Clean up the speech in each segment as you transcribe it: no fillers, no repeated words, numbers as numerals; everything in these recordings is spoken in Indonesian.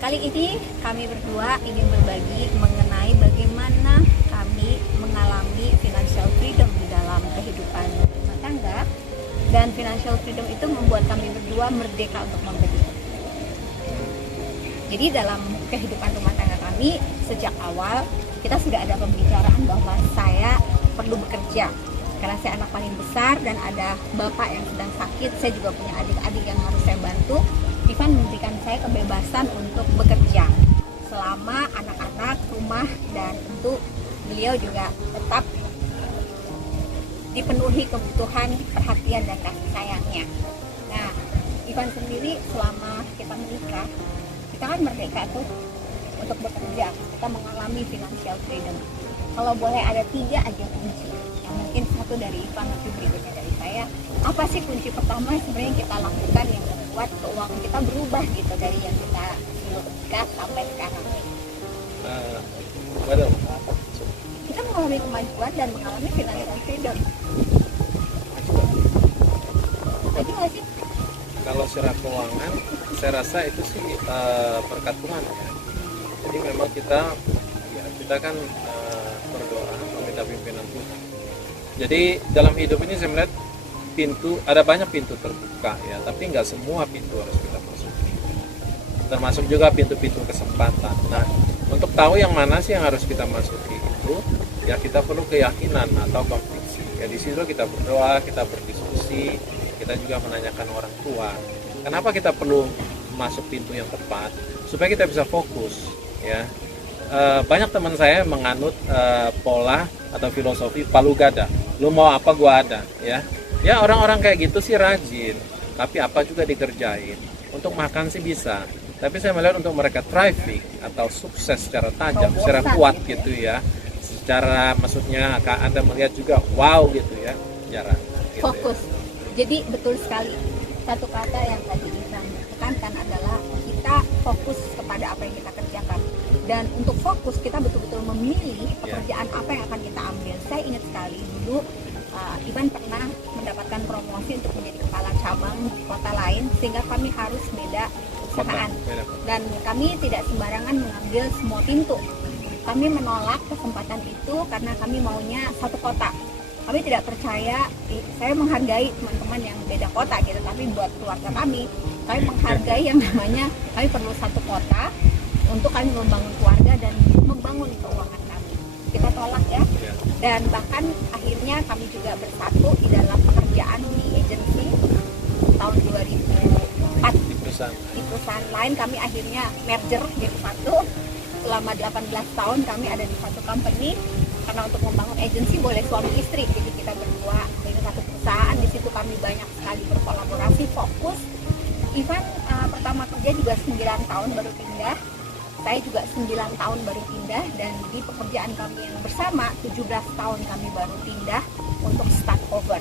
Kali ini kami berdua ingin berbagi mengenai bagaimana kami mengalami financial freedom di dalam kehidupan rumah tangga, dan financial freedom itu membuat kami berdua merdeka untuk memberi. Jadi dalam kehidupan rumah tangga kami sejak awal kita sudah ada pembicaraan bahwa saya perlu bekerja karena saya anak paling besar dan ada bapak yang sedang sakit. Saya juga punya adik-adik yang harus saya bantu. Ivan memberikan saya kebebasan untuk bekerja selama anak-anak, rumah, dan tentu beliau juga tetap dipenuhi kebutuhan, perhatian, dan kasih sayangnya. Nah, Ivan sendiri selama kita menikah, kita kan merdeka tuh untuk bekerja, kita mengalami financial freedom. Kalau boleh ada 3 aja kunci, yang mungkin satu dari Ivan, nanti berikutnya dari saya. Apa sih kunci pertama sebenarnya kita lakukan yang membuat keuangan kita berubah gitu dari yang kita sebelum menikah sampai sekarang? Kita mengalami kemajuan dan mengalami financial freedom. Maju nggak sih? Kalau secara keuangan, saya rasa itu sih berkat Tuhan ya. Jadi memang kita kan berdoa meminta pimpinan Tuhan. Jadi dalam hidup ini saya melihat ada banyak pintu terbuka ya, tapi nggak semua pintu harus kita masuki. Termasuk juga pintu-pintu kesempatan. Nah, untuk tahu yang mana sih yang harus kita masuki itu, ya kita perlu keyakinan atau konviksi. Ya di situ kita berdoa, kita berdiskusi, kita juga menanyakan orang tua. Kenapa kita perlu masuk pintu yang tepat? Supaya kita bisa fokus ya. Banyak teman saya menganut pola atau filosofi palu gada. Lu mau apa gua ada ya. Ya orang-orang kayak gitu sih rajin, tapi apa juga dikerjain. Untuk makan sih bisa, tapi saya melihat untuk mereka thriving atau sukses secara tajam, secara kuat gitu ya. Secara maksudnya Anda melihat juga wow gitu ya, jarang. Gitu Fokus. Ya. Jadi betul sekali. Satu kata yang tadi Ivan tekankan adalah kita fokus kepada apa yang kita kerjakan. Dan untuk fokus kita betul-betul memilih pekerjaan apa yang akan kita ambil. Saya ingat sekali dulu Ivan pernah mendapatkan promosi untuk menjadi kepala cabang di kota lain, sehingga kami harus beda perusahaan. Dan kami tidak sembarangan mengambil semua pintu. Kami menolak kesempatan itu karena kami maunya satu kota. Kami tidak percaya, saya menghargai teman-teman yang beda kota gitu, tapi buat keluarga kami menghargai yang namanya kami perlu satu kota untuk kami membangun keluarga dan membangun keuangan kami. Kita tolak ya. Dan bahkan akhirnya kami juga bersatu di dalam pekerjaan di agensi tahun 2004 di perusahaan lain. Kami akhirnya merger jadi satu. Selama 18 tahun kami ada di satu company, karena untuk membangun agensi boleh suami istri, jadi kita berdua dari satu perusahaan. Di situ kami banyak sekali berkolaborasi, fokus. Ivan pertama kerja juga 9 tahun baru pindah. Saya juga 9 tahun baru pindah, dan di pekerjaan kami yang bersama 17 tahun kami baru pindah untuk start over.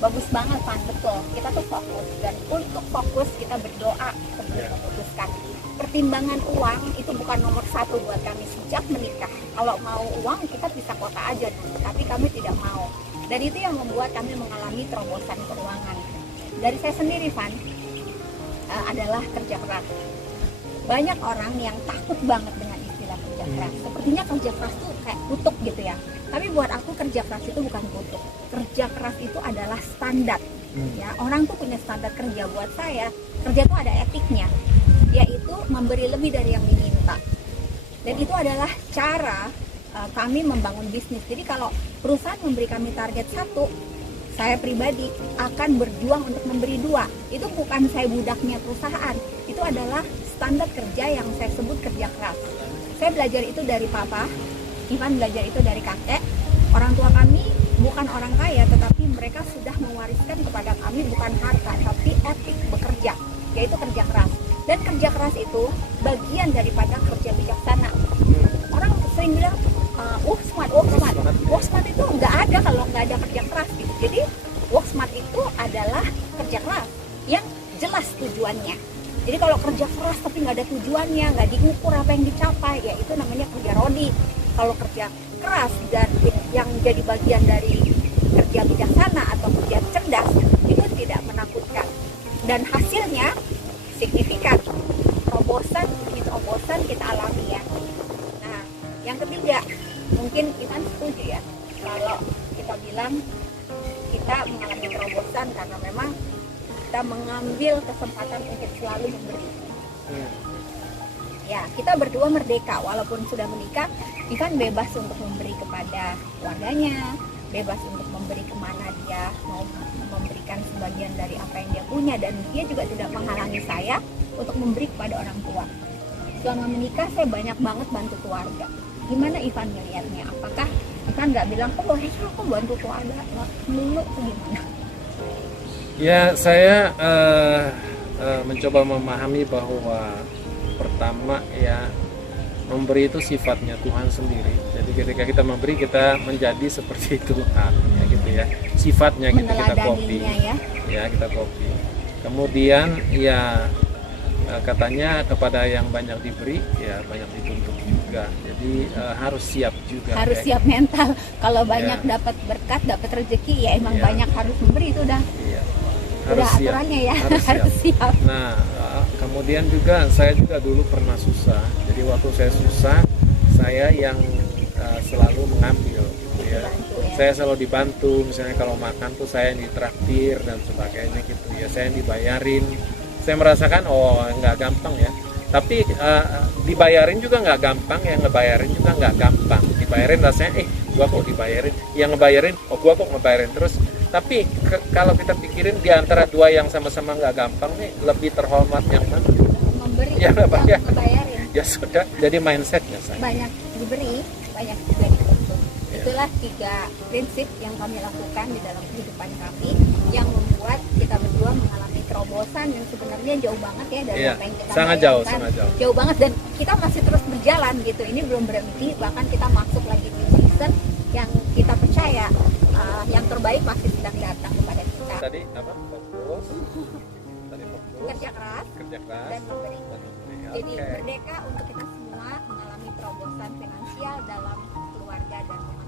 Bagus banget Pan, betul. Kita tuh fokus, dan untuk fokus kita berdoa sebelum memutuskan. Pertimbangan uang itu bukan nomor 1 buat kami sejak menikah. Kalau mau uang kita bisa kota aja dulu, tapi kami tidak mau. Dan itu yang membuat kami mengalami terobosan keuangan. Dari saya sendiri Pan, adalah kerja keras. Banyak orang yang takut banget dengan istilah kerja keras. Sepertinya kerja keras tuh kayak kutuk gitu ya. Tapi buat aku kerja keras itu bukan kutuk. Kerja keras itu adalah standar. Ya, orang tuh punya standar kerja. Buat saya, kerja tuh ada etiknya, yaitu memberi lebih dari yang diminta. Dan itu adalah cara kami membangun bisnis. Jadi kalau perusahaan memberi kami target 1, saya pribadi akan berjuang untuk memberi 2. Itu bukan saya budaknya perusahaan. Itu adalah standar kerja yang saya sebut kerja keras. Saya belajar itu dari papa, Ivan belajar itu dari kakek. Orang tua kami bukan orang kaya, tetapi mereka sudah mewariskan kepada kami bukan harta, tapi etik bekerja, yaitu kerja keras. Dan kerja keras itu bagian daripada kerja bijaksana. Orang sering bilang, work smart itu nggak ada kalau nggak ada kerja keras gitu. Jadi work smart itu adalah kerja keras yang jelas tujuannya. Jadi kalau kerja keras tapi nggak ada tujuannya, nggak diukur apa yang dicapai, ya itu namanya kerja rodi. Kalau kerja keras dan yang jadi bagian dari kerja bijaksana atau kerja cerdas, itu tidak menakutkan. Dan hasilnya signifikan. Terobosan demi terobosan terobosan kita alami ya. Nah, yang ketiga, mungkin Ivan setuju ya kalau kita bilang kita mengalami terobosan karena memang kita mengambil kesempatan untuk selalu memberi. Ya, kita berdua merdeka walaupun sudah menikah. Ivan bebas untuk memberi kepada keluarganya, bebas untuk memberi kemana dia mau memberikan sebagian dari apa yang dia punya, dan dia juga tidak menghalangi saya untuk memberi kepada orang tua. Selama menikah saya banyak banget bantu keluarga. Gimana Ivan melihatnya? Apakah Ivan nggak bilang, oh harusnya aku bantu keluarga dulu atau gimana? Ya, saya mencoba memahami bahwa pertama ya, memberi itu sifatnya Tuhan sendiri. Jadi ketika kita memberi, kita menjadi seperti Tuhan, ya gitu ya. Sifatnya gitu, kita copy. Ya, kita copy. Kemudian ya katanya kepada yang banyak diberi, ya banyak dituntut juga. Jadi harus siap juga. Harus siap gitu. Mental. Kalau banyak dapat berkat, dapat rezeki, ya emang banyak harus memberi, itu udah. Iya. Harus Harus siap. aturannya ya. Harus siap. Nah, kemudian juga saya juga dulu pernah susah. Jadi waktu saya susah, saya yang selalu mengambil gitu ya. Saya selalu dibantu, misalnya kalau makan tuh saya yang ditraktir dan sebagainya gitu ya. Saya yang dibayarin. Saya merasakan oh nggak gampang ya. Tapi dibayarin juga nggak gampang, yang ngebayarin juga nggak gampang. Dibayarin rasanya gua kok dibayarin, yang ngebayarin gua kok ngebayarin terus. Tapi kalau kita pikirin di antara dua yang sama-sama nggak gampang nih, lebih terhormat yang mana? Memberi, ya, yang ngebayarin. Ya sudah, jadi mindsetnya saya. Banyak diberi, banyak juga dituntut. Itulah 3 prinsip yang kami lakukan di dalam kehidupan kami, yang membuat kita berdua mengalami terobosan yang sebenarnya jauh banget ya dari apa yang kita sangat bayangkan. sangat jauh. Jauh banget, dan kita masih terus berjalan gitu. Ini belum berhenti, bahkan kita masuk lagi di season yang kita percaya yang terbaik masih sedang datang kepada kita. Tadi apa? Fokus. Tadi fokus. Kerja keras dan memberi. Jadi merdeka untuk kita semua mengalami terobosan finansial dalam keluarga dan rumah